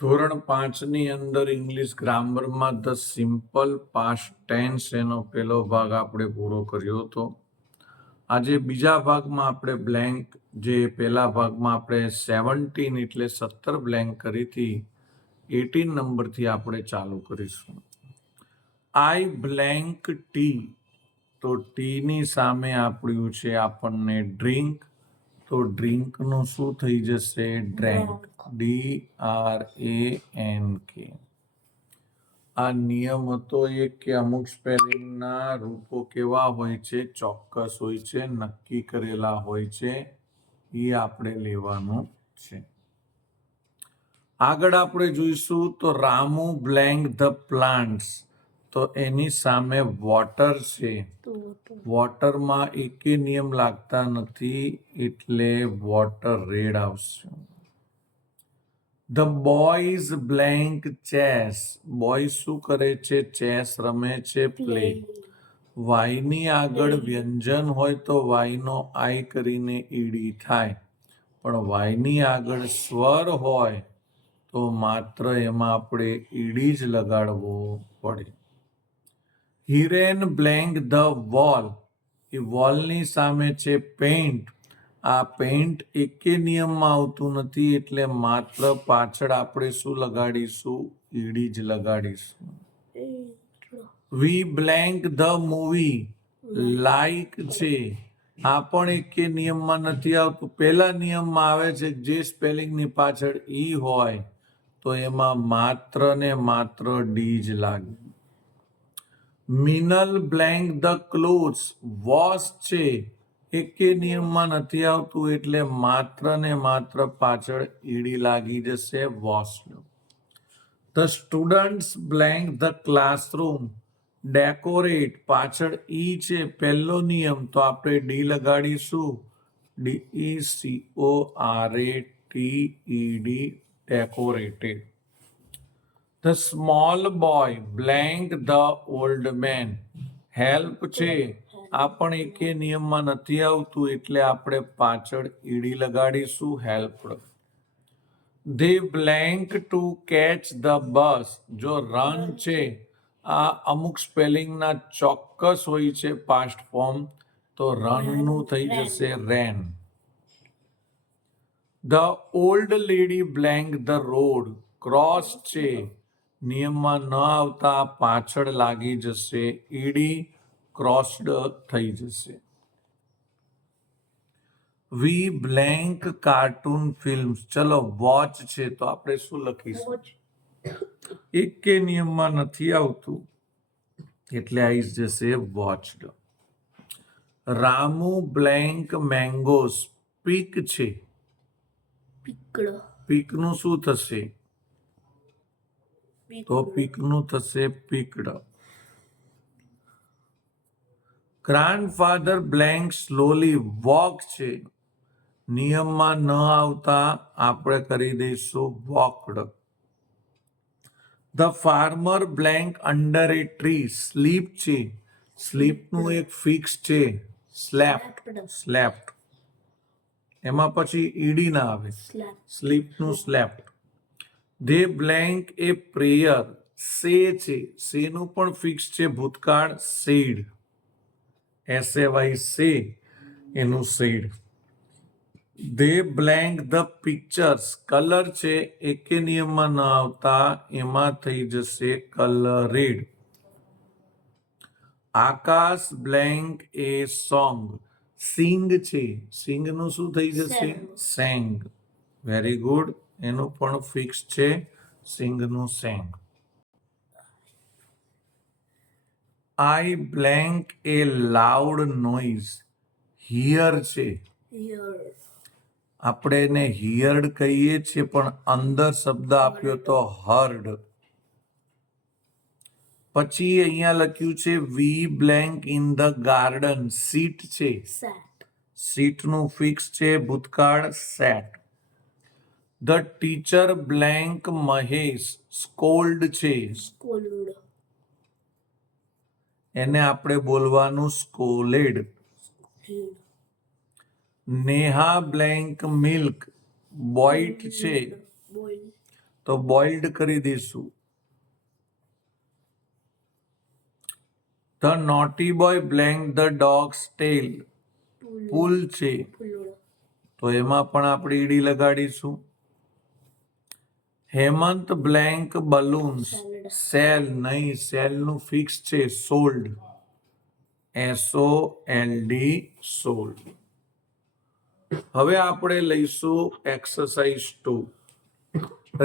ધોરણ 5ની અંદર ઇંગ્લિશ ગ્રામરમાં ધ સિમ્પલ પાસ્ટ ટેન્સ એનો પહેલો ભાગ આપણે પૂરો કર્યો હતો. આજે બીજા ભાગમાં આપણે બ્લેન્ક, જે પહેલા ભાગમાં આપણે 17 એટલે 17 બ્લેન્ક કરી હતી, 18 નંબરથી આપણે ચાલુ કરીશું. આઈ બ્લેન્ક ટી, તો ટીની સામે આપ્યું છે આપણને ડ્રિંક, તો ડ્રિંકનું શું થઈ જશે? ડ્રેન્ક. DRANK. આ નિયમ હતો એક કે અમુક સ્પેલિંગના રૂપો કેવા હોય છે? ચોક્કસ હોય છે, નક્કી કરેલા હોય છે. એ આપણે લેવાનું છે. આગળ આપણે જોઈશું તો રામુ બ્લેન્ક ધ પ્લાન્ટ્સ, તો એની સામે વોટર છે. વોટરમાં એકે નિયમ લાગતા નથી એટલે વોટર રેડ આવશે. The boys blank chess, boy શું કરે છે? ચેસ રમે છે, પ્લે. વાયની આગળ વ્યંજન હોય તો વાયનો આઈ કરીને ઈડી થાય, પણ વાયની આગળ સ્વર હોય તો માત્ર એમાં આપણે ઈડી જ લગાડવો પડે. હિરેન બ્લેન્ક ધ વોલ, એ વોલની સામે છે પેઇન્ટ. આ પેઇન્ટ એકે નિયમમાં આવતું નથી એટલે માત્ર પાછળ આપણે શું લગાડીશું? ઈડી જ લગાડીશું. વી બ્લેન્ક ધ મૂવી, લાઈક છે. આ પણ એકે નિયમમાં નથી આવતું. પહેલા નિયમમાં આવે છે જે સ્પેલિંગની પાછળ ઈ હોય તો એમાં માત્ર ને માત્ર ડી જ લાગે. Minal blank the clothes, wash છે. એકે નિયમમાં નથી આવતું એટલે માત્ર ને માત્ર પાછળ ઈડી લાગી જશે, washed. The students blank the classroom, decorate, પાછળ ઈ છે, પહેલો નિયમ, તો આપણે ડી લગાડીશું. DECORATED, decorated. The small boy blank the old man, help છે. આ પણ એકે નિયમમાં નથી આવતું એટલે આપણે પાછળ ઈડી લગાડીશું, helped. They blank to catch the bus, જો રન છે, આ અમુક સ્પેલિંગના ચોક્કસ હોય છે પાસ્ટ ફોર્મ, તો રનનું થઈ જશે ran. The old lady blank the road, cross છે, નિયમમાં ન આવતા પાછળ લાગી જશે ઈડી, ક્રોસ્ડ થઈ જશે. વી બ્લેન્ક કાર્ટૂન ફિલ્મ્સ, ચલો વોચ છે તો આપણે શું લખીશું? એકે નિયમમાં નથી આવતું એટલે આવી જશે watched. Ramu blank mangoes, pick છે. પીકનું શું થશે? તો પીકનું થશે picked. Grandfather blank slowly, walk છે, નિયમમાં ન આવતા આપણે કરી દઈશું walked. The farmer blank under a tree, sleep છે, સ્લીપનું એક ફિક્સ છે, સ્લેપ્ટ. એમાં પછી ઈડી ના આવે, સ્લીપનું slept. They blank a prayer, say છે, સેનું પણ ફિક્સ છે ભૂતકાળ, સેડ. SAY, સે, એનું said. They blank the pictures, colour છે, એકે નિયમમાં ન આવતા એમાં થઈ જશે કલરેડ. આકાશ બ્લેન્ક એ સોંગ, સિંગ છે, સિંગનું શું થઈ જશે? સેંગ. વેરી ગુડ, એનું પણ ફિક્સ છે, સિંગનું sang. I blank a loud noise, hear છે, આપણે એને હિયર્ડ કહીએ છીએ પણ અંદર શબ્દ આપ્યો તો હર્ડ. પછી અહીંયા લખ્યું છે we blank in the garden, sit છે, સીટનું ફિક્સ છે ભૂતકાળ, set. The teacher blank Mahesh, scold છે, એને આપણે બોલવાનું scolded. Neha blank milk, boil છે, તો બોઇલ્ડ કરી દઈશું. The naughty boy blank the dog's tail. Pull છે તો એમાં પણ આપણે ઈડી લગાડીશું. Hemant blank balloons. સેલ નહીં, સેલનું ફિક્સ છે સોલ્ડ. SOLD sold. હવે આપણે લઈશું એક્સરસાઇઝ 2.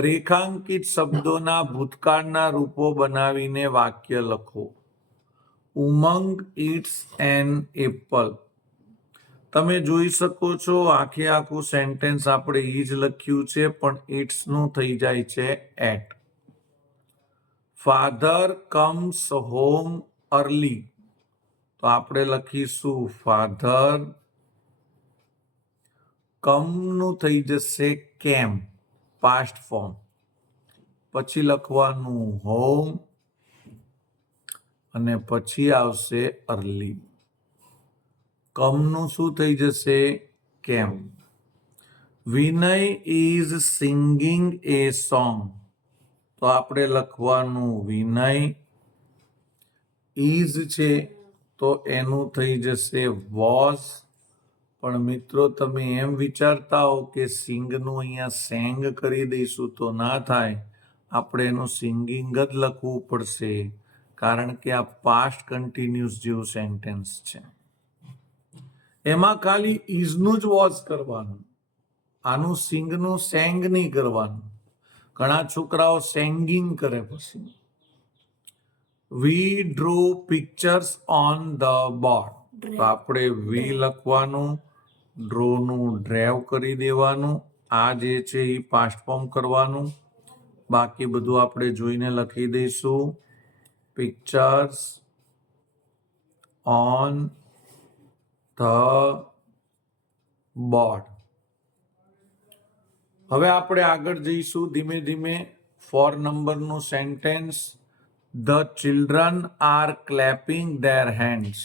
રેખાંકિત શબ્દોના ભૂતકાળના રૂપો બનાવીને વાક્ય લખો. ઉમંગ ઇટ્સ એન એપલ. તમે જોઈ શકો છો આખું સેન્ટેન્સ આપણે ઈ જ લખ્યું છે, પણ ઇટ્સ નું થઈ જાય છે ate. Father comes home early. તો આપણે લખીશું ફાધર. કમ નું થઈ જશે કેમ, પાસ્ટ ફોર્મ. પછી લખવાનું હોમ અને પછી આવશે અર્લી. કમનું શું થઈ જશે કેમ. વિનય ઇઝ સિંગિંગ એ સોંગ. તો આપણે લખવાનું વિનય. ઇઝ છે તો એનું થઈ જશે વોઝ. પણ મિત્રો તમે એમ વિચારતા હો કે સિંગનું અહીંયા સેંગ કરી દઈશું તો ના થાય. આપણે એનું સિંગિંગ જ લખવું પડશે, કારણ કે આ પાસ્ટ કન્ટિન્યુઅસ જેવું સેન્ટેન્સ છે. એમાં ખાલી ઇઝનું જ વોઝ કરવાનું, આનું સિંગનું સેંગ નહીં કરવાનું. ઘણા છોકરાઓ સેંગિંગ કરે. પછી we draw pictures on the board. તો આપણે વી લખવાનું, ડ્રોનું ડ્રેવ કરી દેવાનું. આ જે છે એ પાસ્ટ ફોર્મ કરવાનું. બાકી બધું આપણે જોઈને લખી દઈશું. Pictures on the board. હવે આપણે આગળ જઈશું ધીમે ધીમે. 4 નંબરનું sentence. The children are clapping there hands.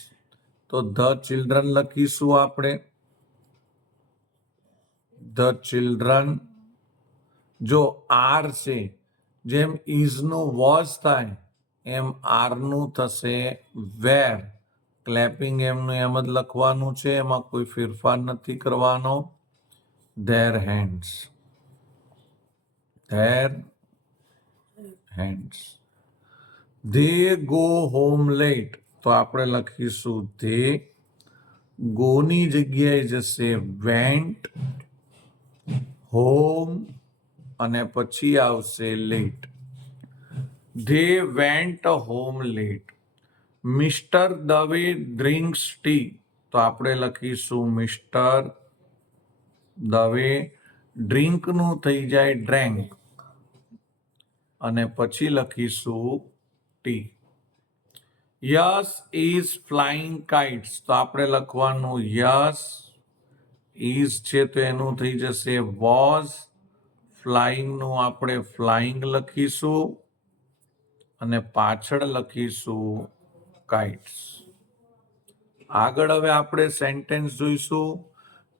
તો ધ ચિલ્ડ્રન લખીશું આપણે. The children. જો આર છે, જેમ ઇઝનું વોઝ થાય એમ આરનું થશે વેર. ક્લેપિંગ એમનું એમ જ લખવાનું છે, એમાં કોઈ ફેરફાર નથી કરવાનો. Their hands. Their hands. They go home late. તો આપણે લખીશું ધે. ગોની જગ્યાએ જશે વેન્ટ. હોમ અને પછી આવશે late. They went home late. Mister Dave drinks tea. તો આપણે લખીશું મિસ્ટર દવે. ડ્રિંકનું થઈ જાય ડ્રેન્ક અને પછી લખીશું T. Yes is flying kites. તો આપણે લખવાનું યસ. ઇઝ છે તો એનું થઈ જશે વોઝ. ફ્લાઇંગનું આપણે ફ્લાઇંગ લખીશું અને પાછળ લખીશું કાઇટ્સ. આગળ હવે આપણે સેન્ટેન્સ જોઈશું.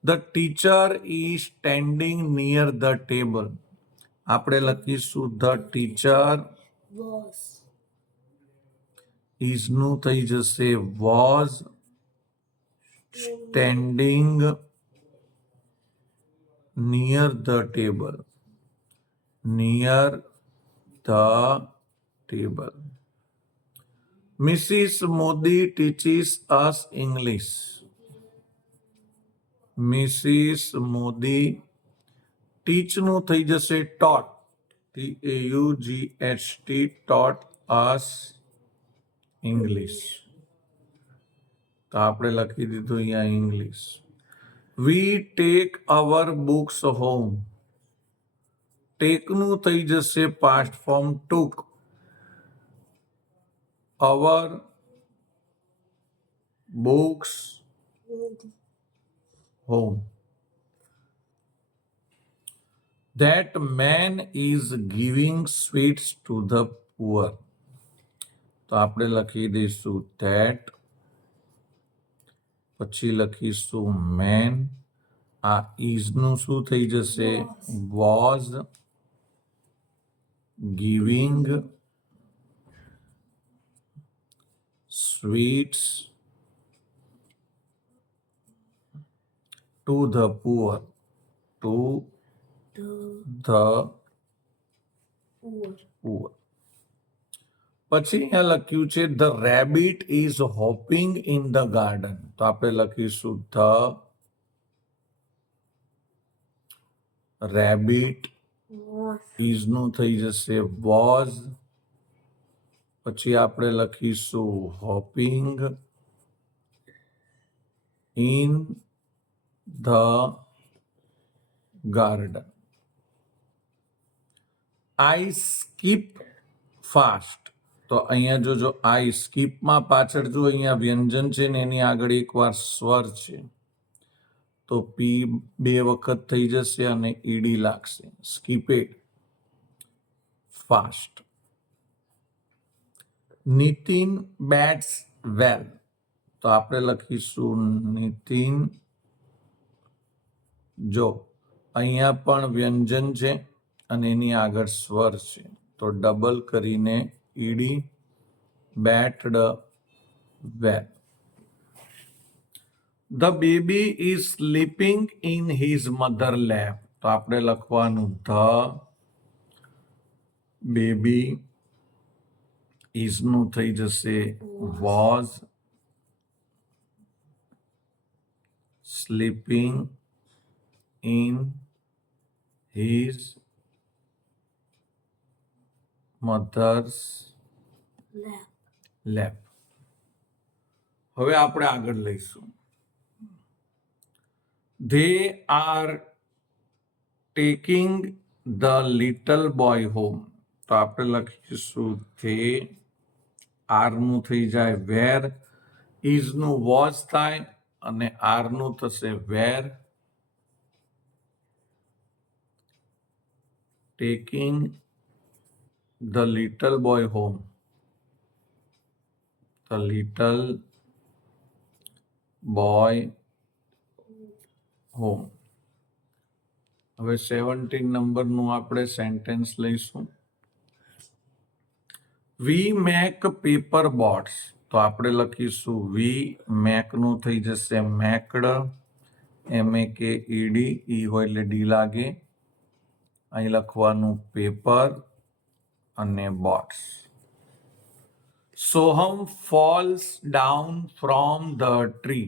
The teacher is standing near the table. આપણે લખીશું ધ ટીચર. ઇઝનું થઈ જશે was. Standing near the table. Near the table. Mrs Modi teaches us English. Mrs Modi. ટીચનું થઈ જશે ટોટ. TAUGHT. ટોટ us English. તો આપણે લખી દીધું અહીંયા English. We take our books home. ટેકનું થઈ જશે past form took. Our books home. That man is giving sweets to the poor. તો આપણે લખી દઈશું that. પછી લખીશું man. આ is નું શું થઈ જશે was. giving sweets to the poor. To the poor. પછી અહીંયા લખ્યું છે the rabbit is hoping in the garden. તો આપણે લખીશું ધ રેબિટ ઇઝ નું થઈ જશે વોઝ. પછી આપણે લખીશું hoping in the garden. I skip fast. તો અહીંયા જોજો આઈ સ્કીપમાં પાછળ જો અહીંયા વ્યંજન છે ને એની આગળ એકવાર સ્વર છે તો પી 2 વખત થઈ જશે અને ઈડી લાગશે. સ્કીપેડ ફાસ્ટ. નીતિન બેટ્સ વેલ. તો આપણે લખીશું નીતિન. જો અહીંયા પણ વ્યંજન છે અને એની આગળ સ્વર છે તો ડબલ કરીને ED batted well. The baby is sleeping in his mother lap. તો આપણે લખવાનું ધ બેબી ઇઝ નું થઈ જશે was sleeping in his mother's lap. હવે આપણે આગળ લઈશું. They are taking the little boy home. તો આપણે લખીશું ધે આર નું થઈ જાય વેર. ઇઝ નું વોઝ થાય અને આર નું થશે were. Taking the little boy home. The little boy home. હવે 17 નંબરનું આપણે સેન્ટેન્સ લઈશું. We make paper boats. તો આપણે લખીશું વી મેક નું થઈ જશે મેકડ. MEKED. ઈ હોય એટલે ડી લાગે. અહીં લખવાનું પેપર અને boats. Soham false down from the tree.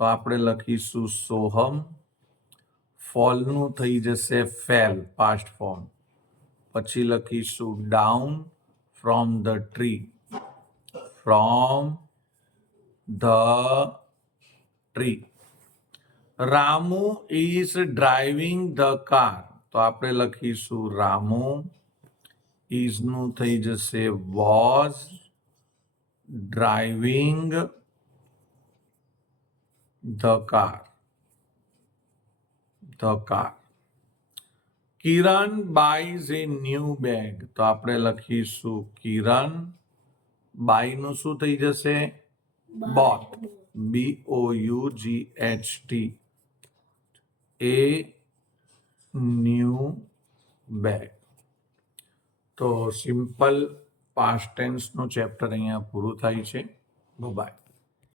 તો આપણે લખીશું સોહમ. ફોલનું થઈ જશે ફેલ પાસ્ટ ફોર્મ. પછી લખીશું down from the tree. From the tree. Ramu is driving the car. તો આપણે લખીશું રામુ ઇઝ નું થઈ જશે was driving the car. Kiran buys a new bag. તો આપણે લખીશું કિરણ. બાય નું શું થઈ જશે bought. BOUGHT. A new bag. તો સિમ્પલ પાસ્ટ ટેન્સનું ચેપ્ટર અહીંયા પૂરું થાય છે. બાય.